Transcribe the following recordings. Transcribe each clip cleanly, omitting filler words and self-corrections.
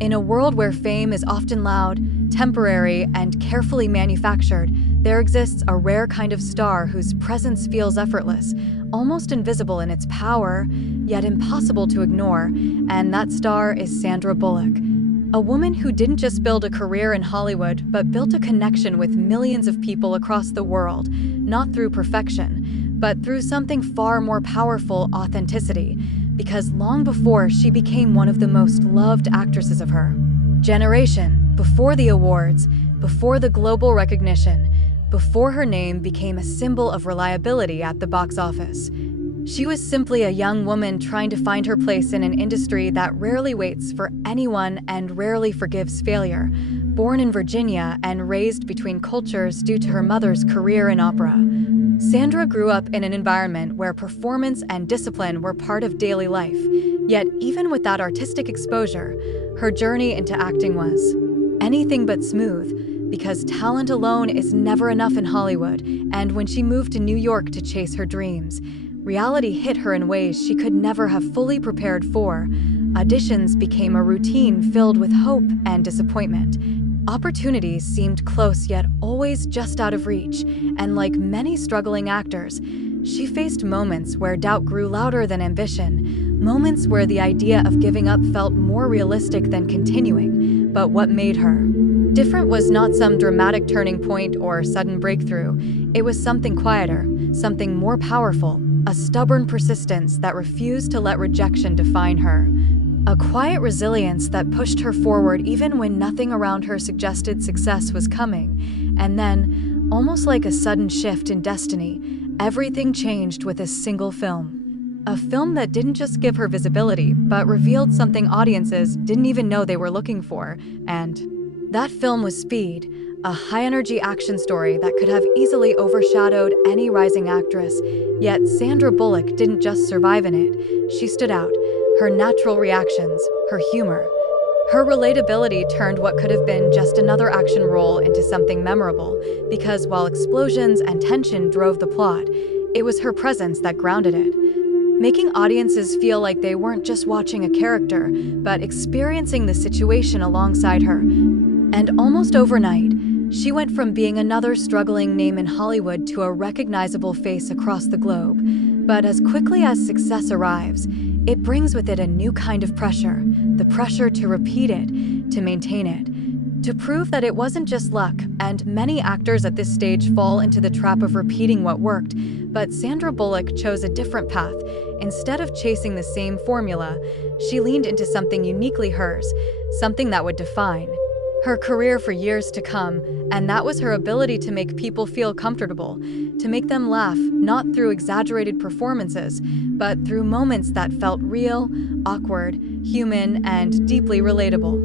In a world where fame is often loud, temporary, and carefully manufactured, there exists a rare kind of star whose presence feels effortless, almost invisible in its power, yet impossible to ignore, and that star is Sandra Bullock. A woman who didn't just build a career in Hollywood, but built a connection with millions of people across the world, not through perfection, but through something far more powerful: authenticity. Because long before she became one of the most loved actresses of her generation, before the awards, before the global recognition, before her name became a symbol of reliability at the box office, she was simply a young woman trying to find her place in an industry that rarely waits for anyone and rarely forgives failure. Born in Virginia and raised between cultures due to her mother's career in opera, Sandra grew up in an environment where performance and discipline were part of daily life. Yet, even with that artistic exposure, her journey into acting was anything but smooth, because talent alone is never enough in Hollywood, and when she moved to New York to chase her dreams, reality hit her in ways she could never have fully prepared for. Auditions became a routine filled with hope and disappointment. Opportunities seemed close yet always just out of reach, and like many struggling actors, she faced moments where doubt grew louder than ambition, moments where the idea of giving up felt more realistic than continuing. But what made her different was not some dramatic turning point or sudden breakthrough. It was something quieter, something more powerful, a stubborn persistence that refused to let rejection define her. A quiet resilience that pushed her forward even when nothing around her suggested success was coming. And then, almost like a sudden shift in destiny, everything changed with a single film. A film that didn't just give her visibility, but revealed something audiences didn't even know they were looking for. And that film was Speed, a high-energy action story that could have easily overshadowed any rising actress. Yet Sandra Bullock didn't just survive in it, she stood out. Her natural reactions, her humor, her relatability turned what could have been just another action role into something memorable, because while explosions and tension drove the plot, it was her presence that grounded it, making audiences feel like they weren't just watching a character, but experiencing the situation alongside her. And almost overnight, she went from being another struggling name in Hollywood to a recognizable face across the globe. But as quickly as success arrives, it brings with it a new kind of pressure, the pressure to repeat it, to maintain it, to prove that it wasn't just luck. And many actors at this stage fall into the trap of repeating what worked, but Sandra Bullock chose a different path. Instead of chasing the same formula, she leaned into something uniquely hers, something that would define her career for years to come, and that was her ability to make people feel comfortable, to make them laugh, not through exaggerated performances, but through moments that felt real, awkward, human, and deeply relatable.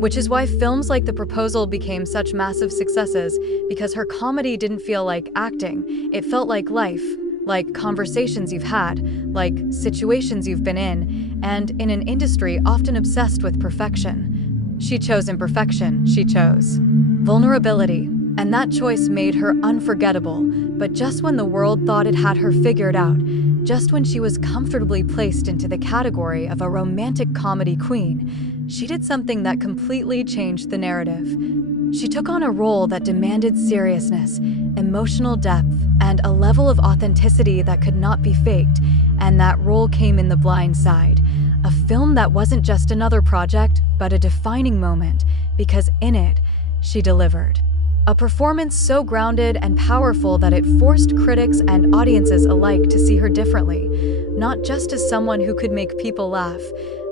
Which is why films like The Proposal became such massive successes, because her comedy didn't feel like acting, it felt like life, like conversations you've had, like situations you've been in, and in an industry often obsessed with perfection. She chose imperfection, she chose vulnerability, and that choice made her unforgettable. But just when the world thought it had her figured out, just when she was comfortably placed into the category of a romantic comedy queen, she did something that completely changed the narrative. She took on a role that demanded seriousness, emotional depth, and a level of authenticity that could not be faked, and that role came in The Blind Side. A film that wasn't just another project, but a defining moment, because in it, she delivered. A performance so grounded and powerful that it forced critics and audiences alike to see her differently, not just as someone who could make people laugh,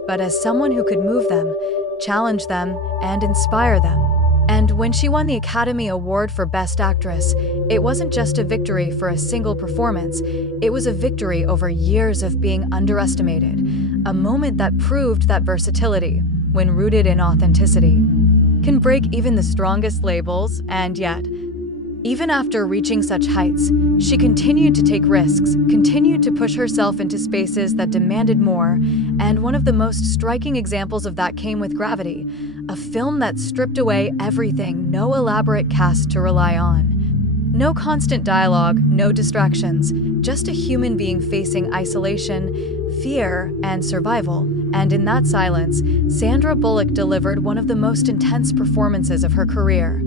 but as someone who could move them, challenge them, and inspire them. And when she won the Academy Award for Best Actress, it wasn't just a victory for a single performance, it was a victory over years of being underestimated, a moment that proved that versatility, when rooted in authenticity, can break even the strongest labels. And yet, even after reaching such heights, she continued to take risks, continued to push herself into spaces that demanded more, and one of the most striking examples of that came with Gravity, a film that stripped away everything, no elaborate cast to rely on. No constant dialogue, no distractions, just a human being facing isolation, fear, and survival. And in that silence, Sandra Bullock delivered one of the most intense performances of her career,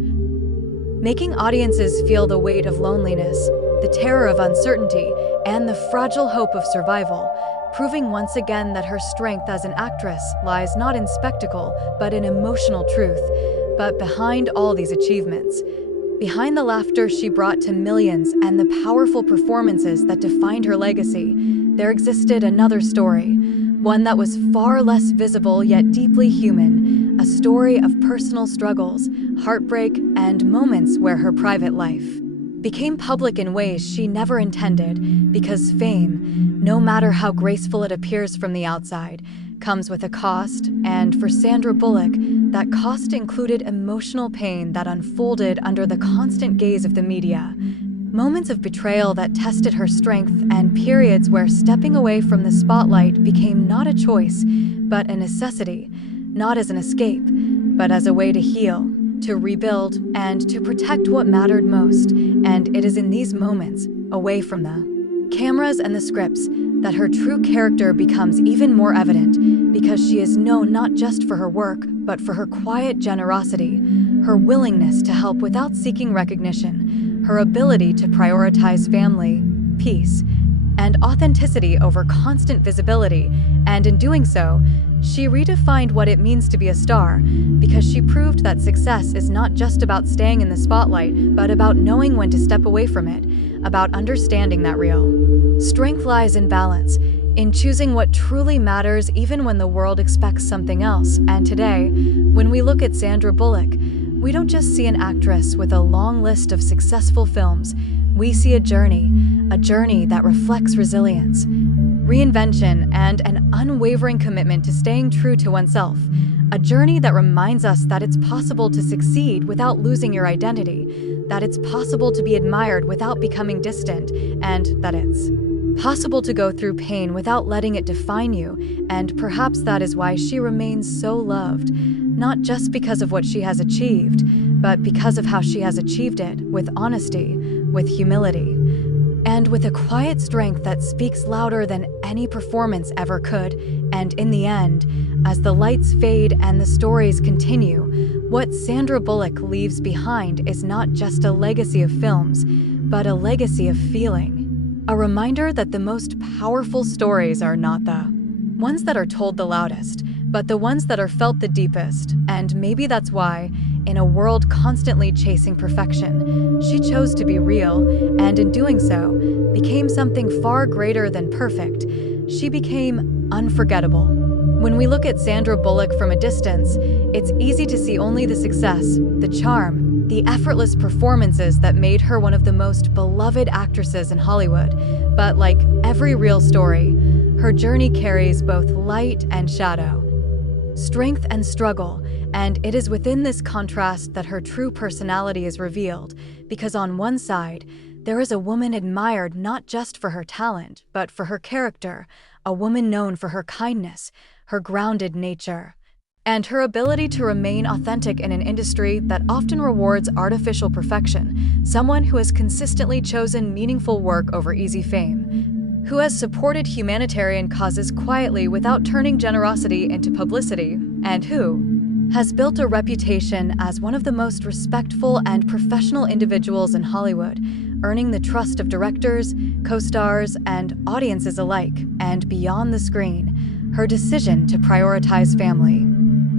making audiences feel the weight of loneliness, the terror of uncertainty, and the fragile hope of survival, proving once again that her strength as an actress lies not in spectacle, but in emotional truth. But behind all these achievements, behind the laughter she brought to millions and the powerful performances that defined her legacy, there existed another story, one that was far less visible yet deeply human, a story of personal struggles, heartbreak, and moments where her private life became public in ways she never intended, because fame, no matter how graceful it appears from the outside, comes with a cost, and for Sandra Bullock, that cost included emotional pain that unfolded under the constant gaze of the media. Moments of betrayal that tested her strength, and periods where stepping away from the spotlight became not a choice, but a necessity, not as an escape, but as a way to heal, to rebuild, and to protect what mattered most. And it is in these moments, away from the cameras and the scripts, that her true character becomes even more evident, because she is known not just for her work, but for her quiet generosity, her willingness to help without seeking recognition, her ability to prioritize family, peace, and authenticity over constant visibility. And in doing so, she redefined what it means to be a star, because she proved that success is not just about staying in the spotlight, but about knowing when to step away from it, about understanding that real strength lies in balance, in choosing what truly matters even when the world expects something else. And today, when we look at Sandra Bullock, we don't just see an actress with a long list of successful films. We see a journey that reflects resilience, reinvention, and an unwavering commitment to staying true to oneself. A journey that reminds us that it's possible to succeed without losing your identity, that it's possible to be admired without becoming distant, and that it's possible to go through pain without letting it define you. And perhaps that is why she remains so loved, not just because of what she has achieved, but because of how she has achieved it, with honesty, with humility, and with a quiet strength that speaks louder than any performance ever could. And in the end, as the lights fade and the stories continue, what Sandra Bullock leaves behind is not just a legacy of films, but a legacy of feeling. A reminder that the most powerful stories are not the ones that are told the loudest, but the ones that are felt the deepest. And maybe that's why, in a world constantly chasing perfection, she chose to be real, and in doing so, became something far greater than perfect. She became unforgettable. When we look at Sandra Bullock from a distance, it's easy to see only the success, the charm, the effortless performances that made her one of the most beloved actresses in Hollywood. But like every real story, her journey carries both light and shadow, strength and struggle, and it is within this contrast that her true personality is revealed, because on one side, there is a woman admired not just for her talent, but for her character, a woman known for her kindness, her grounded nature, and her ability to remain authentic in an industry that often rewards artificial perfection, someone who has consistently chosen meaningful work over easy fame, who has supported humanitarian causes quietly without turning generosity into publicity, and who has built a reputation as one of the most respectful and professional individuals in Hollywood, earning the trust of directors, co-stars, and audiences alike. And beyond the screen, her decision to prioritize family,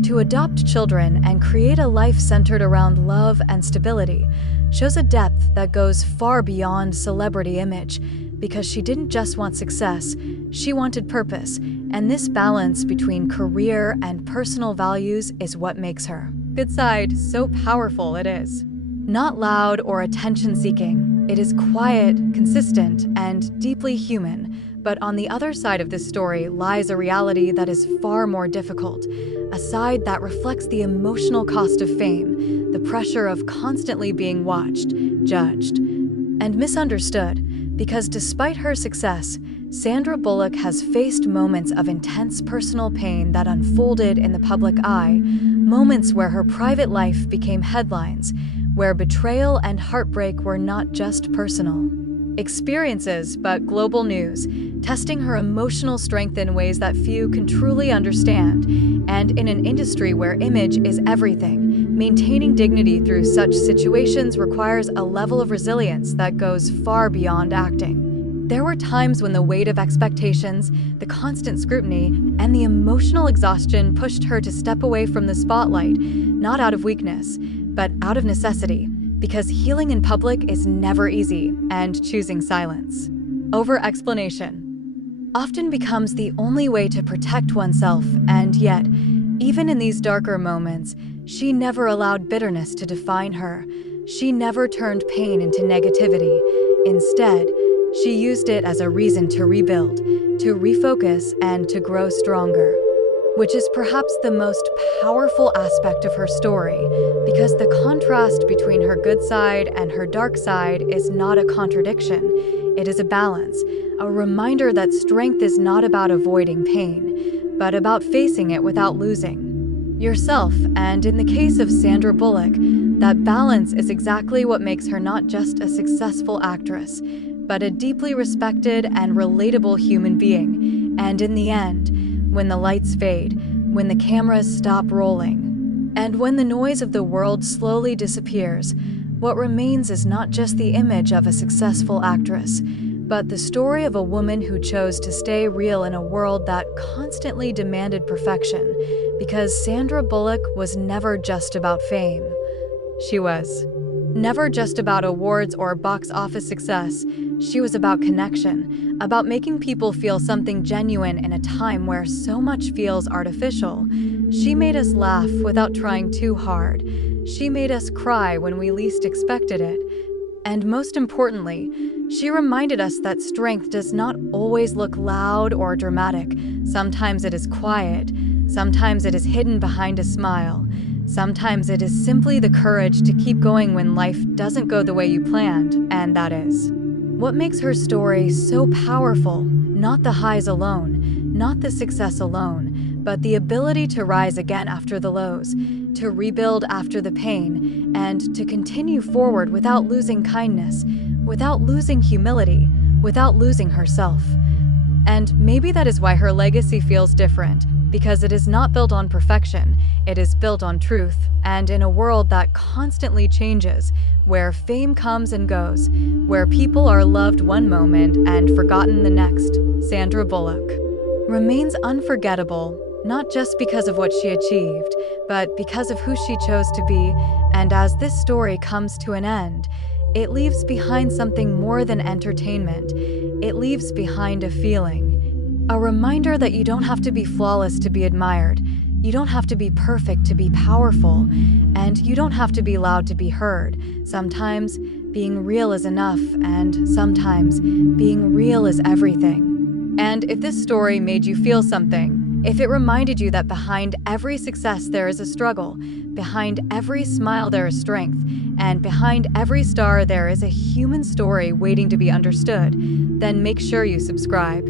to adopt children, and create a life centered around love and stability shows a depth that goes far beyond celebrity image, because she didn't just want success, she wanted purpose, and this balance between career and personal values is what makes her good side so powerful. It is not loud or attention-seeking. It is quiet, consistent, and deeply human. But on the other side of this story lies a reality that is far more difficult, a side that reflects the emotional cost of fame, the pressure of constantly being watched, judged, and misunderstood. Because despite her success, Sandra Bullock has faced moments of intense personal pain that unfolded in the public eye, moments where her private life became headlines, where betrayal and heartbreak were not just personal, experiences, but global news, testing her emotional strength in ways that few can truly understand. And in an industry where image is everything, maintaining dignity through such situations requires a level of resilience that goes far beyond acting. There were times when the weight of expectations, the constant scrutiny, and the emotional exhaustion pushed her to step away from the spotlight, not out of weakness, but out of necessity, because healing in public is never easy, and choosing silence over explanation often becomes the only way to protect oneself. And yet, even in these darker moments, she never allowed bitterness to define her. She never turned pain into negativity. Instead, she used it as a reason to rebuild, to refocus, and to grow stronger, which is perhaps the most powerful aspect of her story, because the contrast between her good side and her dark side is not a contradiction. It is a balance, a reminder that strength is not about avoiding pain, but about facing it without losing yourself. And in the case of Sandra Bullock, that balance is exactly what makes her not just a successful actress, but a deeply respected and relatable human being. And in the end, when the lights fade, when the cameras stop rolling, and when the noise of the world slowly disappears, what remains is not just the image of a successful actress, but the story of a woman who chose to stay real in a world that constantly demanded perfection, because Sandra Bullock was never just about fame. She was never just about awards or box office success. She was about connection, about making people feel something genuine in a time where so much feels artificial. She made us laugh without trying too hard. She made us cry when we least expected it. And most importantly, she reminded us that strength does not always look loud or dramatic. Sometimes it is quiet. Sometimes it is hidden behind a smile. Sometimes it is simply the courage to keep going when life doesn't go the way you planned, and that is what makes her story so powerful. Not the highs alone, not the success alone, but the ability to rise again after the lows, to rebuild after the pain, and to continue forward without losing kindness, without losing humility, without losing herself. And maybe that is why her legacy feels different, because it is not built on perfection, it is built on truth. And in a world that constantly changes, where fame comes and goes, where people are loved one moment and forgotten the next, Sandra Bullock remains unforgettable, not just because of what she achieved, but because of who she chose to be. And as this story comes to an end, it leaves behind something more than entertainment. It leaves behind a feeling. A reminder that you don't have to be flawless to be admired. You don't have to be perfect to be powerful. And you don't have to be loud to be heard. Sometimes being real is enough, and sometimes being real is everything. And if this story made you feel something, if it reminded you that behind every success there is a struggle, behind every smile there is strength, and behind every star there is a human story waiting to be understood, then make sure you subscribe.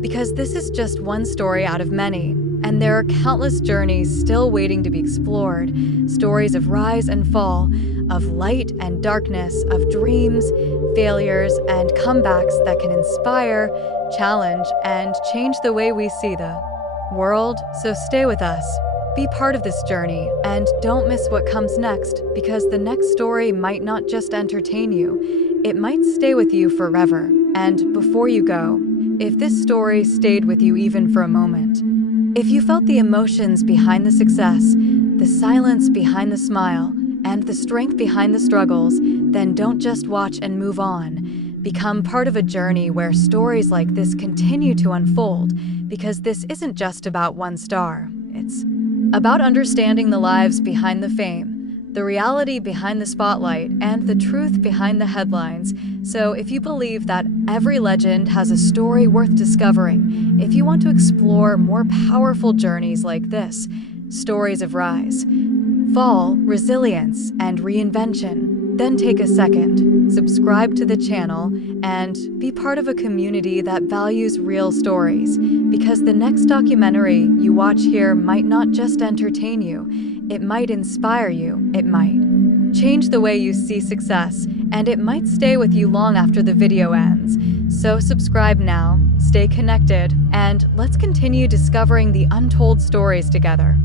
Because this is just one story out of many, and there are countless journeys still waiting to be explored. Stories of rise and fall, of light and darkness, of dreams, failures, and comebacks that can inspire, challenge, and change the way we see the world. So stay with us, be part of this journey, and don't miss what comes next, because the next story might not just entertain you, it might stay with you forever. And before you go, if this story stayed with you even for a moment, if you felt the emotions behind the success, the silence behind the smile, and the strength behind the struggles, then don't just watch and move on. Become part of a journey where stories like this continue to unfold, because this isn't just about one star. It's about understanding the lives behind the fame, the reality behind the spotlight, and the truth behind the headlines. So if you believe that every legend has a story worth discovering, if you want to explore more powerful journeys like this, stories of rise, fall, resilience, and reinvention, then take a second, subscribe to the channel, and be part of a community that values real stories, because the next documentary you watch here might not just entertain you, it might inspire you, it might change the way you see success, and it might stay with you long after the video ends. So subscribe now, stay connected, and let's continue discovering the untold stories together.